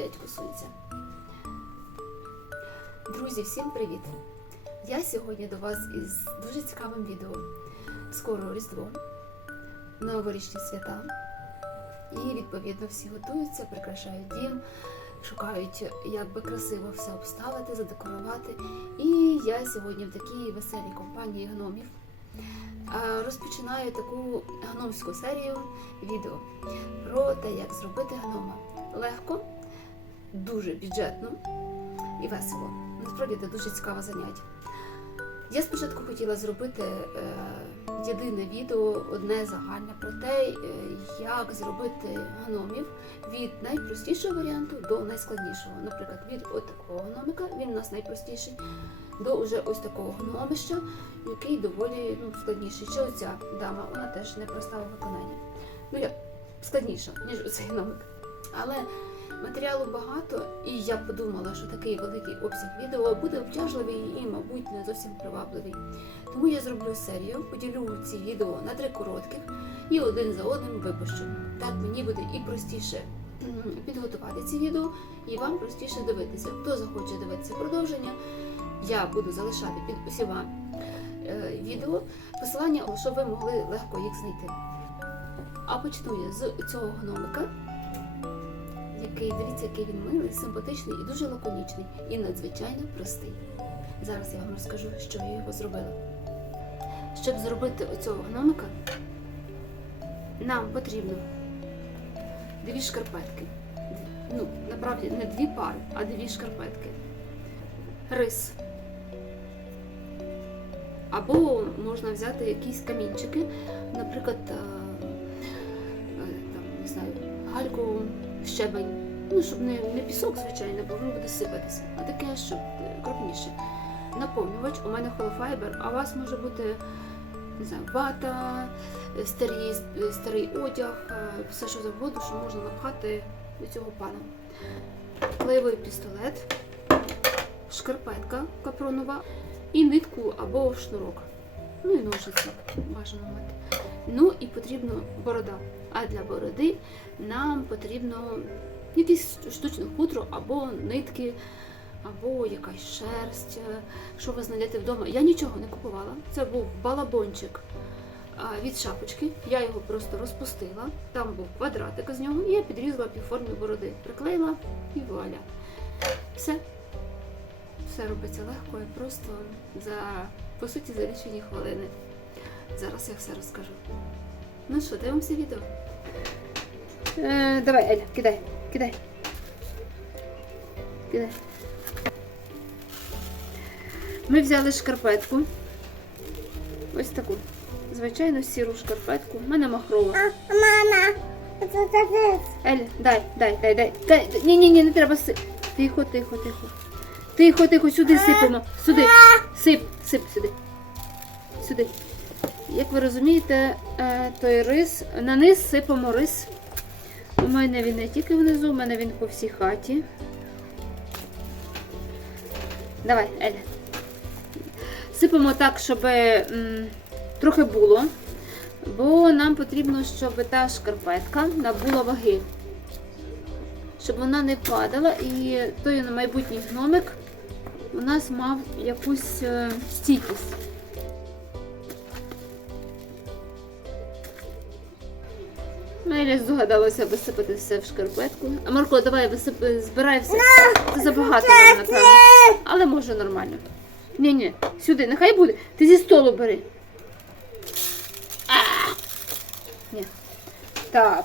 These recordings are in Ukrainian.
дядьку сонця. Друзі, всім привіт! Я сьогодні до вас із дуже цікавим відео. Скоро Різдво, новорічні свята. І відповідно всі готуються, прикрашають дім, шукають, як би красиво все обставити, задекорувати. І я сьогодні в такій веселій компанії гномів розпочинаю таку гномську серію відео про те, як зробити гнома легко, дуже бюджетно і весело. Насправді це дуже цікаве заняття. Я спочатку хотіла зробити е, єдине відео, одне загальне про те, е, як зробити гномів від найпростішого варіанту до найскладнішого. Наприклад, від от такого гномика, він у нас найпростіший, до уже ось такого гномища, який доволі ну, складніший. Чи оця дама, вона теж непроста у виконанні. Ну як складніша, ніж оцей гномик. Але матеріалу багато, і я подумала, що такий великий обсяг відео буде обтяжливий і, мабуть, не зовсім привабливий. Тому я зроблю серію, поділю ці відео на три коротких і один за одним випущу. Так мені буде і простіше підготувати ці відео, і вам простіше дивитися. Хто захоче дивитися продовження, я буду залишати під усіма е, відео посилання, щоб ви могли легко їх знайти. А почну я з цього гномика який, дивіться, який він милий, симпатичний і дуже лаконічний, і надзвичайно простий. Зараз я вам розкажу, що я його зробила. Щоб зробити оцього гномика, нам потрібно дві шкарпетки. Ну, направді, не дві пари, а дві шкарпетки. Рис. Або можна взяти якісь камінчики, наприклад, е, е, там, не знаю, гальку щебень. Ну, щоб не, не пісок, звичайно, бо він буде сипатися, а таке, щоб е, крупніше. Наповнювач у мене холофайбер, а у вас може бути не знаю, вата, е, старі, е, старий одяг, все що завгодно, що можна напхати до цього пана. Клеєвий пістолет, шкарпетка капронова і нитку або шнурок. Ну і ножиці бажано мати. Ну і потрібна борода. А для бороди нам потрібно якесь штучне хутро або нитки, або якась шерсть, е, що ви знайдете вдома. Я нічого не купувала. Це був балабончик від шапочки. Я його просто розпустила. Там був квадратик з нього, і я підрізала півформі бороди. Приклеїла і вуаля. Все. Все робиться легко і просто за, по суті, за лічені хвилини. Зараз я все розкажу. Ну що, дивимося відео. Е, давай, Еля, кидай, кидай. Кидай. Ми взяли шкарпетку. Ось таку. Звичайно, сіру шкарпетку. У мене махрова. Мама, це таке. Еля, дай, дай, дай, дай. дай. Ні, ні, ні, не треба си. Тихо, тихо, тихо. Тихо, тихо, сюди сипемо. Сюди. Сип, сип сюди. Сюди. Як ви розумієте, е, той рис, на низ сипемо рис. У мене він не тільки внизу, у мене він по всій хаті. Давай, Еля. Сипемо так, щоб м, трохи було, бо нам потрібно, щоб та шкарпетка набула ваги. Щоб вона не падала і той майбутній гномик у нас мав якусь е, стійкість. Меля здогадалася висипати все в шкарпетку. А Марко, давай висип... збирай все. Це забагато нам, напевно. Але може нормально. Ні, ні, сюди, нехай буде. Ти зі столу бери. А! Ні. Так.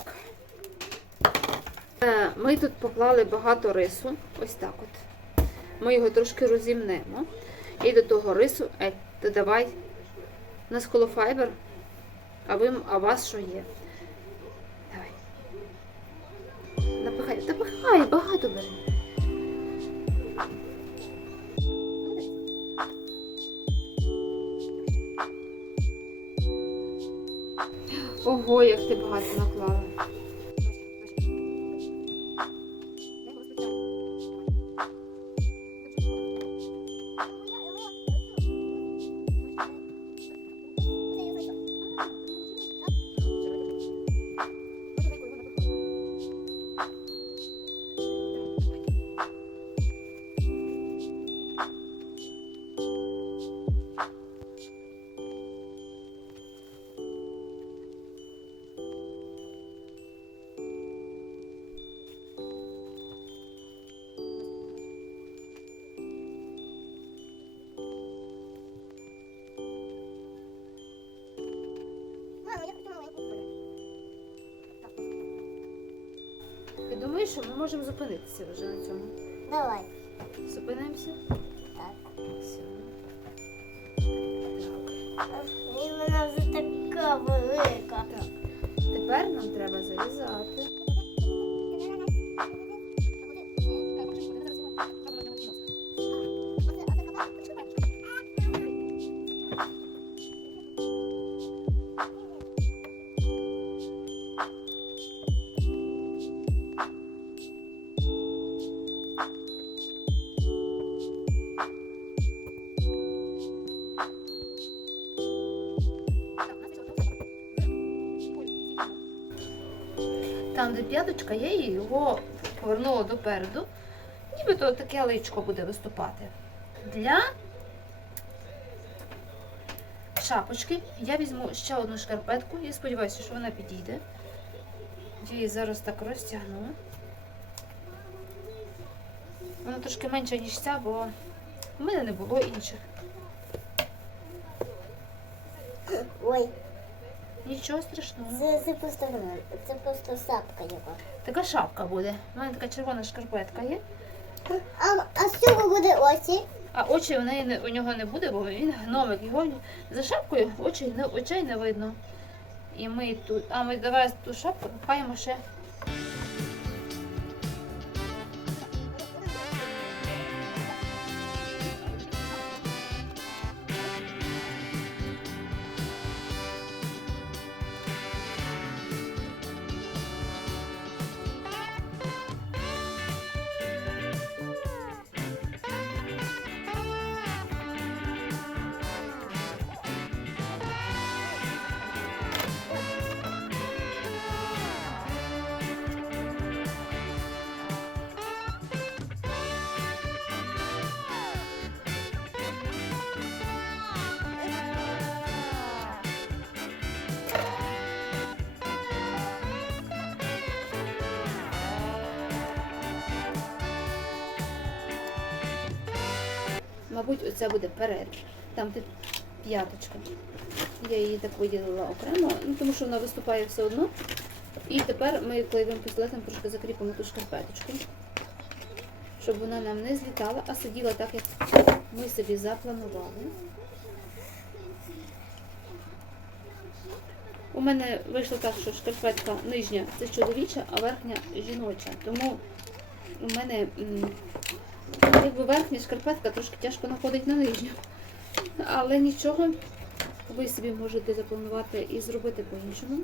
Е, Ми тут поклали багато рису. Ось так от. Ми його трошки розімнемо. І до того рису, ей, додавай. У нас холофайбер. А ви а вас що є? Напихай, багато бере. Ого, як ти багато наклала. Що ми можемо зупинитися вже на цьому. Давай. Зупинимося. Так. Все. І вона вже така велика. Так. Тепер нам треба зав'язати. П'яточка і його повернула допереду. Нібито таке личко буде виступати. Для шапочки я візьму ще одну шкарпетку. Я сподіваюся, що вона підійде. Я її зараз так розтягну. Вона трошки менша, ніж ця, бо в мене не було інших. Ой, Нічого страшного. це, це просто вона. Це просто сапка його. Така шапка буде. У мене така червона шкарпетка є. А, а з цього буде очі. А очі у неї не, у нього не буде, бо він гномик. Його за шапкою очі, не, очей не видно. І ми тут. А ми давай ту шапку пхаємо ще. Мабуть, оце буде перед. Там де п'яточка. Я її так виділила окремо, ну тому що вона виступає все одно. І тепер ми клеєвим пістолетом трошки закріпимо ту шкарпеточку, щоб вона нам не злітала, а сиділа так, як ми собі запланували. У мене вийшло так, що шкарпетка нижня це чоловіча, а верхня жіноча. Тому у мене якби верхня шкарпетка трошки тяжко находить на нижню. Але нічого, ви собі можете запланувати і зробити по-іншому.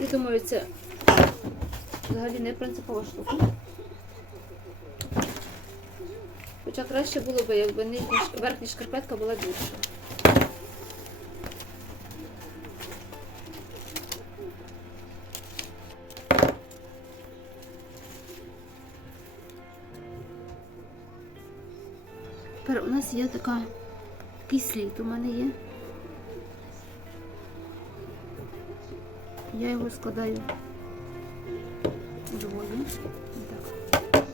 Я думаю, це взагалі не принципова штука. Хоча краще було б, якби верхня шкарпетка була більша. Нас є така такий слід у мене є. Я його складаю удвоє. Так.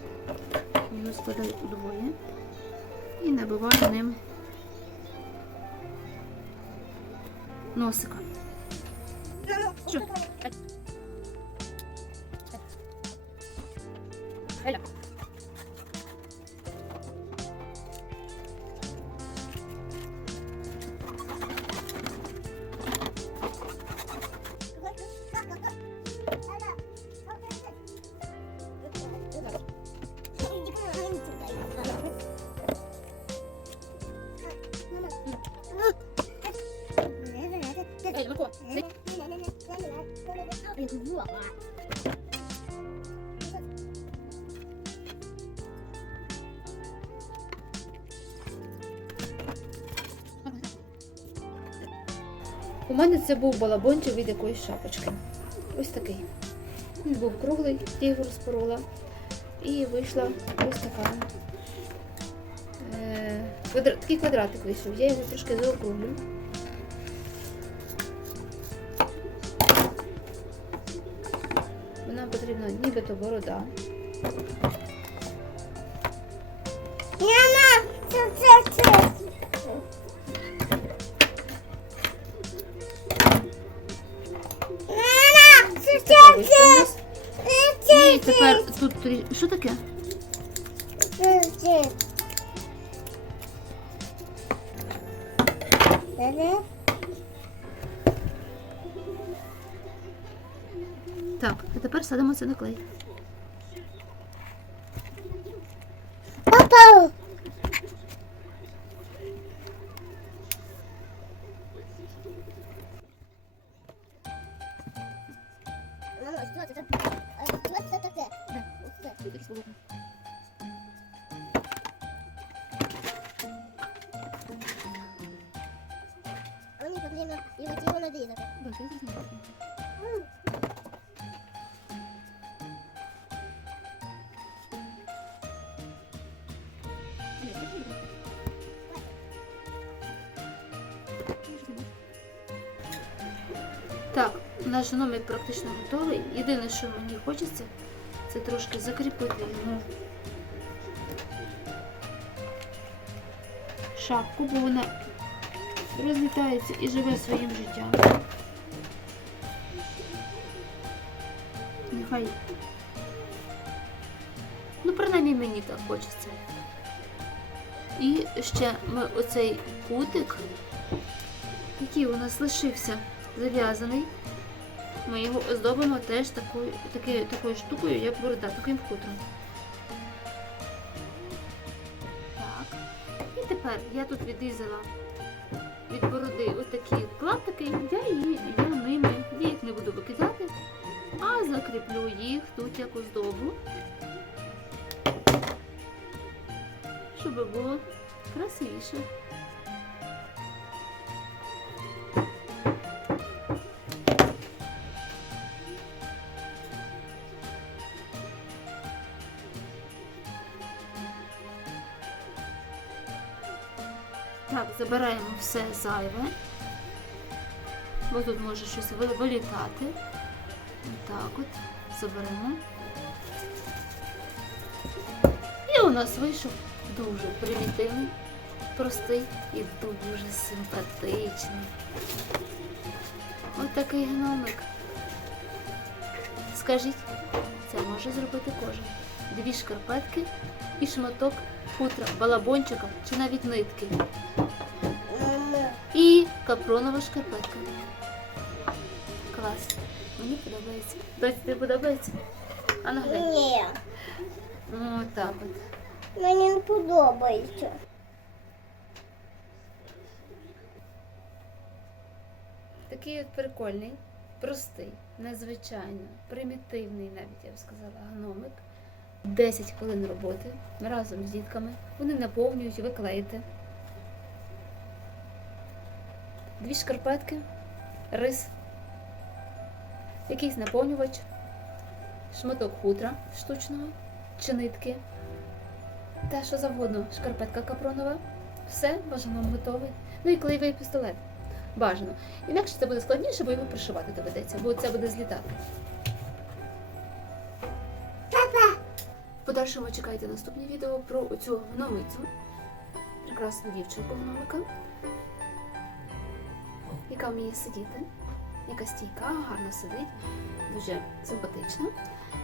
Його складаю удвоє і набиваю ним носика. Що? У мене це був балабончик від якоїсь шапочки. Ось такий. Він був круглий, я його розпорола. І вийшла ось така. Е, квадра... Такий квадратик вийшов. Я його трошки заокруглю. Нам потрібна нібито борода. Мама, це, це, це. Тут трі- що таке? Так, а тепер садимо це на клей. Потрібно його тіло. Так, наш номер практично готовий. Єдине, що мені хочеться, це трошки закріпити йому шапку, бо вона розлітається і живе своїм життям. Нехай. Ну, принаймні мені так хочеться. І ще ми оцей кутик, який у нас лишився зав'язаний. Ми його оздобимо теж такою, таки, такою штукою, як борода, таким хутром. Так. І тепер я тут відрізала від бороди отакі клаптики, я, її, я ними я їх не буду викидати, а закріплю їх тут як оздобу, щоб було красивіше. Так, забираємо все зайве. Бо тут може щось вилітати. Так от, заберемо. І у нас вийшов дуже примітивний, простий і дуже симпатичний. Ось такий гномик. Скажіть, це може зробити кожен. Дві шкарпетки і шматок хутра, балабончика чи навіть нитки. І капронова шкарпетка. Клас. Мені подобається. Доці, тобі подобається? А ну глянь. Ні, Ось так от. мені не подобається. Такий от прикольний, простий, незвичайно, примітивний, навіть я б сказала, гномик. 10 хвилин роботи разом з дітками. Вони наповнюють, ви клеїте. Дві шкарпетки, рис, якийсь наповнювач, шматок хутра штучного чи нитки. Та що завгодно, шкарпетка капронова. Все, гном готовий. Ну і клеєвий пістолет. Бажано. Інакше це буде складніше, бо його пришивати доведеться, бо це буде злітати. Подальшому чекайте наступне відео про оцю гномицю, прекрасну дівчинку гномика, яка вміє сидіти, яка стійка, гарно сидить, дуже симпатична.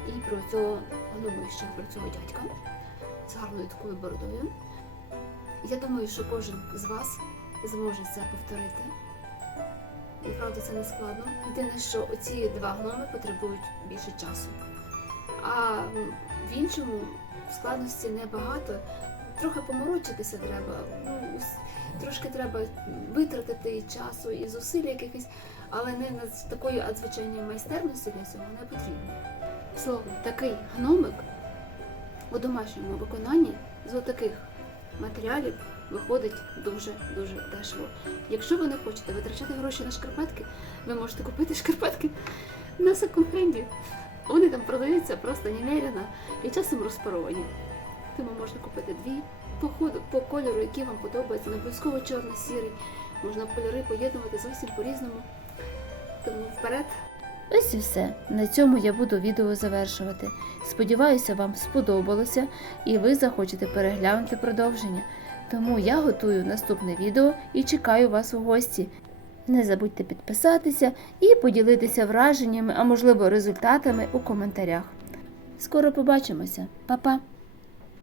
І про цього гномища, про цього дядька з гарною такою бородою. Я думаю, що кожен з вас зможе це повторити. Правда, це не складно. Єдине, що оці два гноми потребують більше часу. А в іншому складності небагато. Трохи поморочитися треба. Ну, трошки треба витратити і часу і зусиль якихось, але не з такої надзвичайної майстерності для цього не потрібно. Словом, такий гномик у домашньому виконанні з отаких матеріалів виходить дуже-дуже дешево. Якщо ви не хочете витрачати гроші на шкарпетки, ви можете купити шкарпетки на секонд-хенді. Вони там продаються просто немерено і часом розпаровані. Тому можна купити дві по, ходу, по кольору, який вам подобається, не обов'язково чорно-сірий. Можна кольори поєднувати зовсім по-різному. Тому вперед. Ось і все. На цьому я буду відео завершувати. Сподіваюся, вам сподобалося і ви захочете переглянути продовження. Тому я готую наступне відео і чекаю вас у гості. Не забудьте підписатися і поділитися враженнями, а можливо результатами у коментарях. Скоро побачимося. Па-па!